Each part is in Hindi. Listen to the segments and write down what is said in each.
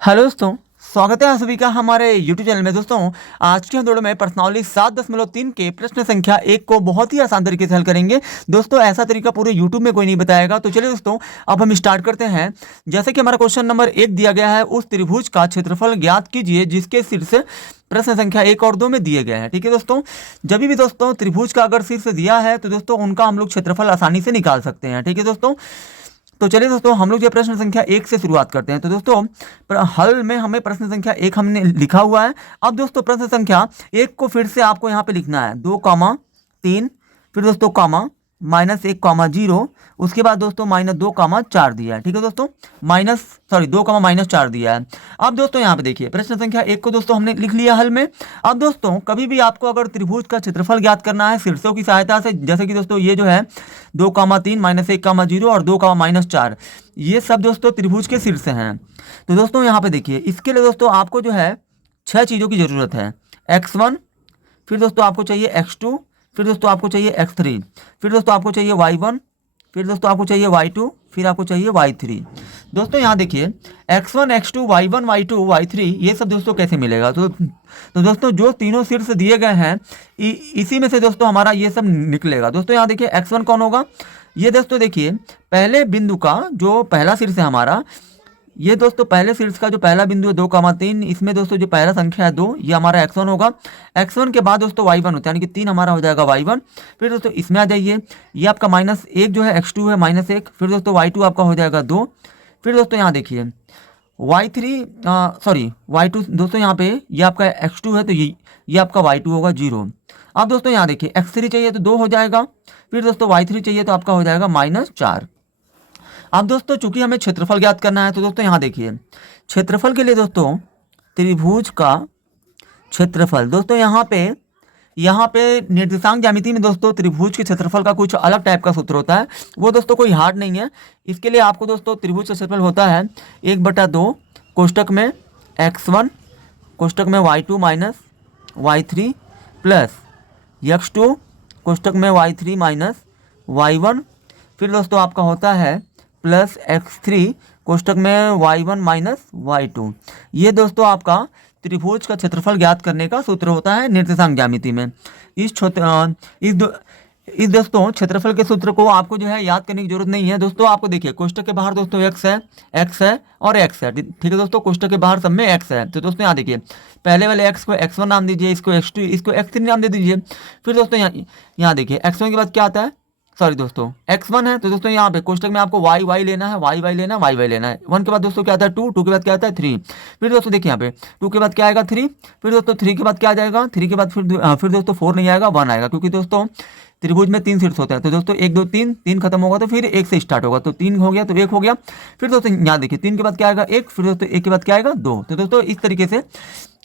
हेलो दोस्तों, स्वागत है आप सभी का हमारे YouTube चैनल में। दोस्तों आज के हम दौड़ में प्रश्नावली 7.3 के प्रश्न संख्या 1 को बहुत ही आसान तरीके से हल करेंगे। दोस्तों ऐसा तरीका पूरे YouTube में कोई नहीं बताएगा। तो चलिए दोस्तों अब हम स्टार्ट करते हैं। जैसे कि हमारा क्वेश्चन नंबर 1 दिया गया है, उस त्रिभुज का क्षेत्रफल ज्ञात कीजिए जिसके शीर्ष प्रश्न संख्या 1 और 2 में दिए गए हैं। ठीक है दोस्तों, जब भी दोस्तों त्रिभुज का अगर शीर्ष दिया है तो दोस्तों उनका हम लोग क्षेत्रफल आसानी से निकाल सकते हैं। ठीक है दोस्तों, तो चलिए दोस्तों हम लोग जो प्रश्न संख्या 1 से शुरुआत करते हैं। तो दोस्तों हल में हमें प्रश्न संख्या 1 हमने लिखा हुआ है। अब दोस्तों प्रश्न संख्या 1 को फिर से आपको यहाँ पे लिखना है 2,3, फिर दोस्तों कामा -1,0, उसके बाद दोस्तों -2,4 दिया है। ठीक है दोस्तों, 2,-4 दिया है। अब दोस्तों यहाँ पे देखिए प्रश्न संख्या 1 को दोस्तों हमने लिख लिया हल में। अब दोस्तों कभी भी आपको अगर त्रिभुज का क्षेत्रफल ज्ञात करना है शीर्षों की सहायता से, जैसे कि दोस्तों ये जो है 2,3 -1,0 और 2,-4, ये सब दोस्तों त्रिभुज के शीर्ष हैं। तो दोस्तों यहाँ पे देखिए इसके लिए दोस्तों आपको जो है 6 चीज़ों की ज़रूरत है। x1, फिर दोस्तों आपको चाहिए x2, फिर दोस्तों आपको चाहिए x3, फिर दोस्तों आपको चाहिए y1, फिर दोस्तों आपको चाहिए y2, फिर आपको चाहिए y3। दोस्तों यहाँ देखिए x1, x2, y1, y2, y3 ये सब दोस्तों कैसे मिलेगा। तो दोस्तों जो तीनों शीर्ष दिए गए हैं इसी में से दोस्तों हमारा ये सब निकलेगा। दोस्तों यहाँ देखिए x1 कौन होगा, ये दोस्तों देखिए पहले बिंदु का जो पहला शीर्ष है हमारा, ये दोस्तों पहले शीर्ष का जो पहला बिंदु है 2,3, इसमें दोस्तों जो पहला संख्या है 2, ये हमारा x1 होगा। x1 के बाद दोस्तों y1 होता है, यानी कि 3 हमारा हो जाएगा y1। फिर दोस्तों इसमें आ जाइए, ये आपका -1 जो है x2 है -1, फिर दोस्तों y2 आपका हो जाएगा 2। फिर दोस्तों यहाँ देखिए y2 दोस्तों यहाँ पे ये आपका x2 है, तो ये आपका y2 होगा 0। अब दोस्तों यहाँ देखिए x3 चाहिए तो 2 हो जाएगा, फिर दोस्तों y3 चाहिए तो आपका हो जाएगा -4। अब दोस्तों चूंकि हमें क्षेत्रफल ज्ञात करना है तो दोस्तों यहाँ देखिए क्षेत्रफल के लिए दोस्तों त्रिभुज का क्षेत्रफल, दोस्तों यहाँ पे निर्देशांक ज्यामिति में दोस्तों त्रिभुज के क्षेत्रफल का कुछ अलग टाइप का सूत्र होता है। वो दोस्तों कोई हार्ड नहीं है। इसके लिए आपको दोस्तों त्रिभुज का क्षेत्रफल होता है 1/2 कोष्टक में x1 कोष्टक में y2 - y3 प्लस x2 कोष्टक में y3 - y1, फिर दोस्तों आपका होता है प्लस x3 कोष्टक में y1 - y2। ये दोस्तों आपका त्रिभुज का क्षेत्रफल ज्ञात करने का सूत्र होता है निर्देशांक ज्यामिति में। इस दोस्तों क्षेत्रफल के सूत्र को आपको जो है याद करने की जरूरत नहीं है। दोस्तों आपको देखिए कोष्टक के बाहर दोस्तों x है और x है। ठीक है दोस्तों, कोष्टक के बाहर सब में x है। तो दोस्तों यहाँ देखिए पहले वाले x को x1 नाम दीजिए, इसको x2, इसको x3 नाम दे दीजिए। फिर दोस्तों यहाँ देखिए x1 के बाद क्या आता है, सॉरी दोस्तों x1 है, तो दोस्तों यहाँ पे कोष्टक में आपको y लेना है, y लेना है, y लेना है। 1 के बाद दोस्तों क्या आता है 2, 2 के बाद क्या आता है 3। फिर दोस्तों देखिए यहाँ पे 2 के बाद क्या आएगा 3, फिर दोस्तों 3 के बाद क्या आ जाएगा, 3 के बाद फिर दोस्तों 4 नहीं आएगा, 1 आएगा, क्योंकि दोस्तों त्रिभुज में 3 शीर्ष होते हैं। तो दोस्तों 1 2 3 खत्म होगा तो फिर 1 से स्टार्ट होगा, तो 3 हो गया तो 1 हो गया। फिर दोस्तों यहाँ देखिए 3 के बाद क्या आएगा 1, फिर दोस्तों 1 के बाद क्या आएगा 2। तो दोस्तों इस तरीके से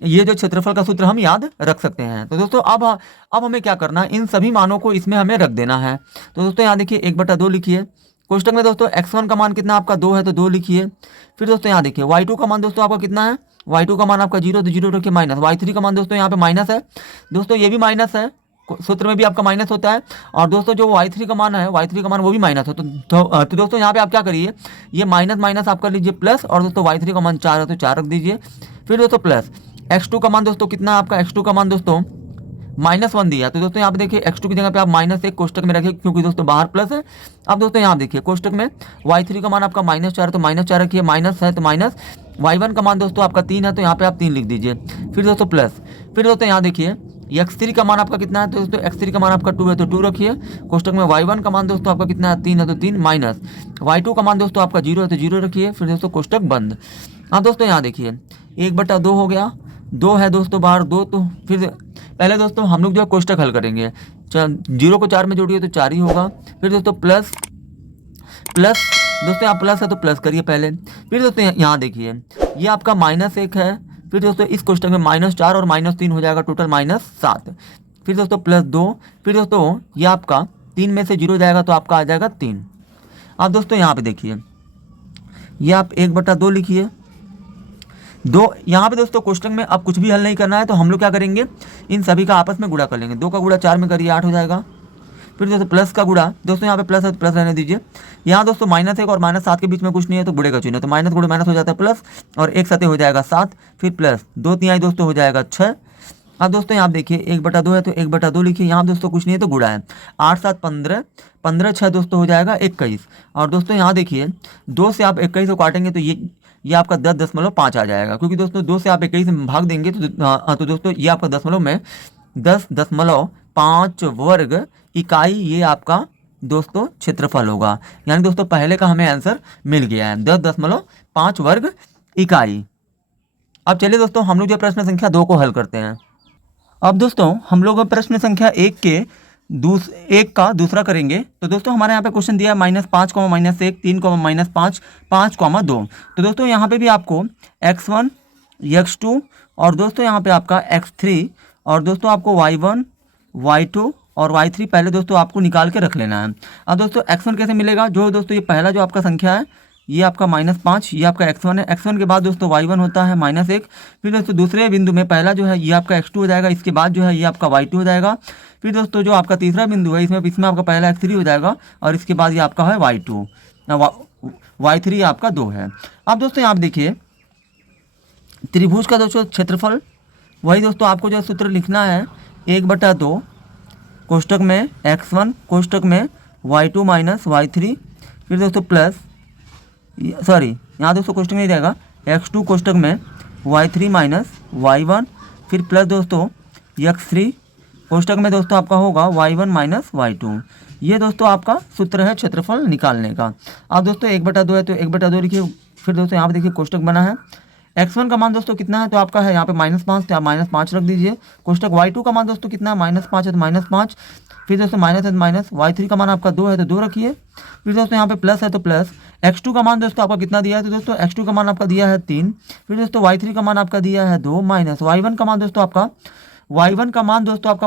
ये जो क्षेत्रफल का सूत्र हम याद रख सकते हैं। तो दोस्तों अब हमें क्या करना है, इन सभी मानों को इसमें हमें रख देना है। तो दोस्तों यहाँ देखिए 1/2 लिखिए, कोष्टक में दोस्तों x1 का मान कितना आपका 2 है तो 2 लिखिए। फिर दोस्तों यहाँ देखिए y2 का मान दोस्तों आपका कितना है, y2 का मान आपका 0 तो 0 रखिए माइनस, y3 का मान दोस्तों यहाँ पे माइनस है, दोस्तों ये भी माइनस है, सूत्र में भी आपका माइनस होता है। और दोस्तों जो y3 का मान है, y3 का मान वो भी माइनस हो। तो दोस्तों यहाँ पे आप क्या करिए, ये माइनस आप कर लीजिए प्लस, और दोस्तों y3 का मान 4 है तो 4 रख दीजिए। फिर दोस्तों प्लस x2 का मान दोस्तों कितना है आपका, x2 का मान दोस्तों -1 दिया। तो दोस्तों यहाँ पे देखिए x2 की जगह पे आप -1 कोष्टक में रखिए, क्योंकि दोस्तों बाहर प्लस है। अब दोस्तों यहाँ देखिए कोष्टक में y3 का मान आपका -4 है तो -4 रखिए, माइनस है तो माइनस, y1 का मान दोस्तों आपका 3 है तो यहाँ पे आप 3 लिख दीजिए। फिर दोस्तों प्लस, फिर दोस्तों यहाँ देखिए x3 का मान आपका कितना है, तो दोस्तों x3 का मान आपका 2 है तो 2 रखिए। कोष्टक में y1 का मान दोस्तों आपका कितना है 3 है तो 3 माइनस, y2 का मान दोस्तों आपका 0 है तो 0 रखिए। फिर दोस्तों कोष्टक बंद। हाँ दोस्तों यहाँ देखिए 1/2 हो गया, 2 है दोस्तों बाहर 2, तो फिर पहले दोस्तों हम लोग जो है कोष्टक हल करेंगे। 0 को 4 में जोड़िए तो 4 ही होगा। फिर दोस्तों प्लस दोस्तों यहाँ प्लस है तो प्लस करिए पहले। फिर दोस्तों यहाँ देखिए ये आपका -1 है, फिर दोस्तों इस कोष्टक में -4 और -3 हो जाएगा, टोटल -7। फिर दोस्तों +2, फिर दोस्तों ये आपका 3 में से 0 जाएगा तो आपका आ जाएगा 3। अब दोस्तों यहाँ पे देखिए ये आप 1/2 लिखिए, 2 यहाँ पे दोस्तों कोष्टक में अब कुछ भी हल नहीं करना है, तो हम लोग क्या करेंगे इन सभी का आपस में गुणा कर लेंगे। 2 का गुणा 4 में करिए 8 हो जाएगा। फिर दोस्तों प्लस का गुणा, दोस्तों यहाँ पे प्लस है तो प्लस रहने दीजिए। यहाँ दोस्तों -1 और -7 के बीच में कुछ नहीं है तो गुणे का चिन्ह है, तो माइनस गुणे माइनस हो जाता है प्लस, और एक साथ हो जाएगा 7, फिर प्लस 2 तिहाई दोस्तों हो जाएगा 6। अब दोस्तों यहाँ देखिए 1/2 है तो 1/2 लिखिए, यहाँ दोस्तों कुछ नहीं है तो गुणा है, 8 7 15, 15 6 दोस्तों हो जाएगा 21। और दोस्तों यहाँ देखिए 2 से आप 21 को काटेंगे तो ये आपका 10.5 आ जाएगा, क्योंकि दोस्तों 2 से आप 21 में भाग देंगे तो दोस्तों ये आपका दशमलव में 10.5 वर्ग इकाई ये आपका दोस्तों क्षेत्रफल होगा। यानी दोस्तों पहले का हमें आंसर मिल गया है 10.5 वर्ग इकाई। अब चलिए दोस्तों हम लोग जो प्रश्न संख्या 2 को हल करते हैं। अब दोस्तों हम लोग प्रश्न संख्या 1 का दूसरा करेंगे। तो दोस्तों हमारे यहाँ पे क्वेश्चन दिया है -5, -1, 3, -5, 5, 2। तो दोस्तों यहाँ पे भी आपको x1, x2 और दोस्तों यहाँ पे आपका x3 और दोस्तों आपको y1, y2 और y3 पहले दोस्तों आपको निकाल के रख लेना है। अब दोस्तों x1 कैसे मिलेगा, जो दोस्तों ये पहला जो आपका संख्या है ये आपका -5, ये आपका x1 है। x1 के बाद दोस्तों y1 होता है -1, फिर दोस्तों दूसरे बिंदु में पहला जो है ये आपका x2 हो जाएगा, इसके बाद जो है ये आपका y2 हो जाएगा। फिर दोस्तों जो आपका तीसरा बिंदु है इसमें आपका पहला x3 हो जाएगा और इसके बाद ये आपका है y2, y3 आपका 2 है। अब दोस्तों आप देखिए त्रिभुज का दोस्तों क्षेत्रफल, वही दोस्तों आपको जो सूत्र लिखना है 1/2 कोष्टक में x1 कोष्टक में y2 - y3, फिर दोस्तों प्लस यहाँ दोस्तों कोष्टक नहीं रहेगा, x2 कोष्टक में y3 - y1, फिर प्लस दोस्तों x3 कोष्टक में दोस्तों आपका होगा y1 - y2। ये दोस्तों आपका सूत्र है क्षेत्रफल निकालने का। अब दोस्तों 1/2 है तो 1/2 लिखिए। फिर दोस्तों यहाँ पे देखिए कोष्टक बना है, x1 का मान दोस्तों कितना है तो आपका है यहाँ पे -5, तो आप -5 रख दीजिए। कोष्टक y2 का मान दोस्तों कितना है -5 है तो -5, फिर दोस्तों माइनस है तो माइनस, y3 का मान आपका 2 है तो 2 रखिए। फिर दोस्तों यहाँ पे प्लस है तो प्लस, x2 का मान दोस्तों आपका कितना दिया है तो दोस्तों x2 का मान आपका दिया है 3, फिर दोस्तों y3 का मान आपका दिया है 2 माइनस y1 का मान दोस्तों आपका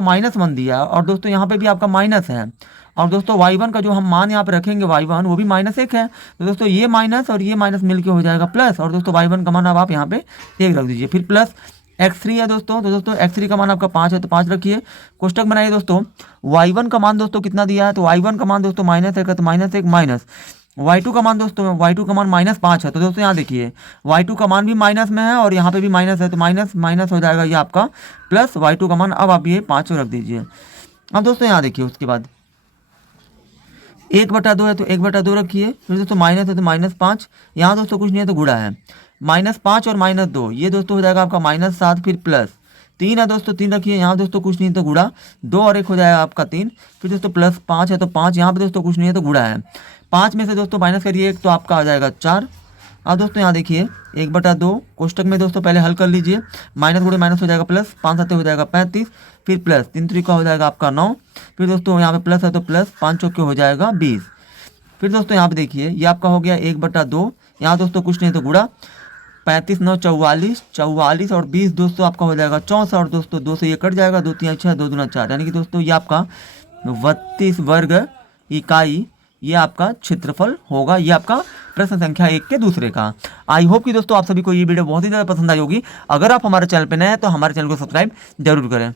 -1 दिया है और दोस्तों यहाँ पे भी आपका माइनस है, और दोस्तों y1 का जो हम मान यहाँ पे रखेंगे y1 वो भी -1 है, तो दोस्तों ये माइनस और ये माइनस मिलके हो जाएगा प्लस, और दोस्तों y1 का मान अब आप यहाँ पे 1 रख दीजिए। फिर प्लस x3 है दोस्तों, तो दोस्तों x3 का मान आपका 5 है तो 5 रखिए। कोष्टक बनाइए दोस्तों, y1 का मान दोस्तों कितना दिया है तो y1 का मान दोस्तों -1 है तो -1 माइनस y2 का मान दोस्तों y2 का मान -5 है, तो दोस्तों यहाँ देखिए y2 का मान भी माइनस में है और यहाँ पे भी माइनस है तो माइनस माइनस हो जाएगा ये आपका प्लस y2 का मान, अब आप ये 5 रख दीजिए। अब दोस्तों यहाँ देखिए उसके बाद 1/2 है तो 1/2 रखिए, फिर दोस्तों माइनस है तो -5, यहाँ दोस्तों कुछ नहीं है तो गुणा है, -5 और -2 ये दोस्तों हो जाएगा आपका -7, फिर प्लस 3 है दोस्तों 3 रखिए, यहाँ दोस्तों कुछ नहीं है तो गुणा, 2 और 1 हो जाएगा आपका 3, फिर दोस्तों प्लस 5 है तो 5, यहाँ पे दोस्तों कुछ नहीं है तो गुणा है, 5 में से दोस्तों माइनस करिए 1 तो आपका आ जाएगा 4। अब दोस्तों यहाँ देखिए 1/2 कोष्टक में दोस्तों पहले हल कर लीजिए, माइनस गुणे माइनस हो जाएगा प्लस, 5 7 हो जाएगा 35, फिर प्लस 3 3 का हो जाएगा आपका 9, फिर दोस्तों यहाँ पे प्लस है तो प्लस 5 चौके हो जाएगा 20। फिर दोस्तों यहाँ पे देखिए ये आपका हो गया 1/2, यहाँ दोस्तों कुछ नहीं तो गुणा, 35 9 44, 44 और 20 दोस्तों आपका हो जाएगा 64, और दोस्तों 2 से ये कट जाएगा, 2 3 6 2 दूना 4, यानी कि दोस्तों ये आपका 32 वर्ग इकाई ये आपका क्षेत्रफल होगा। ये आपका प्रश्न संख्या 1 के दूसरे का। आई होप कि दोस्तों आप सभी को ये वीडियो बहुत ही ज़्यादा पसंद आई होगी। अगर आप हमारे चैनल पर नए हैं तो हमारे चैनल को सब्सक्राइब जरूर करें।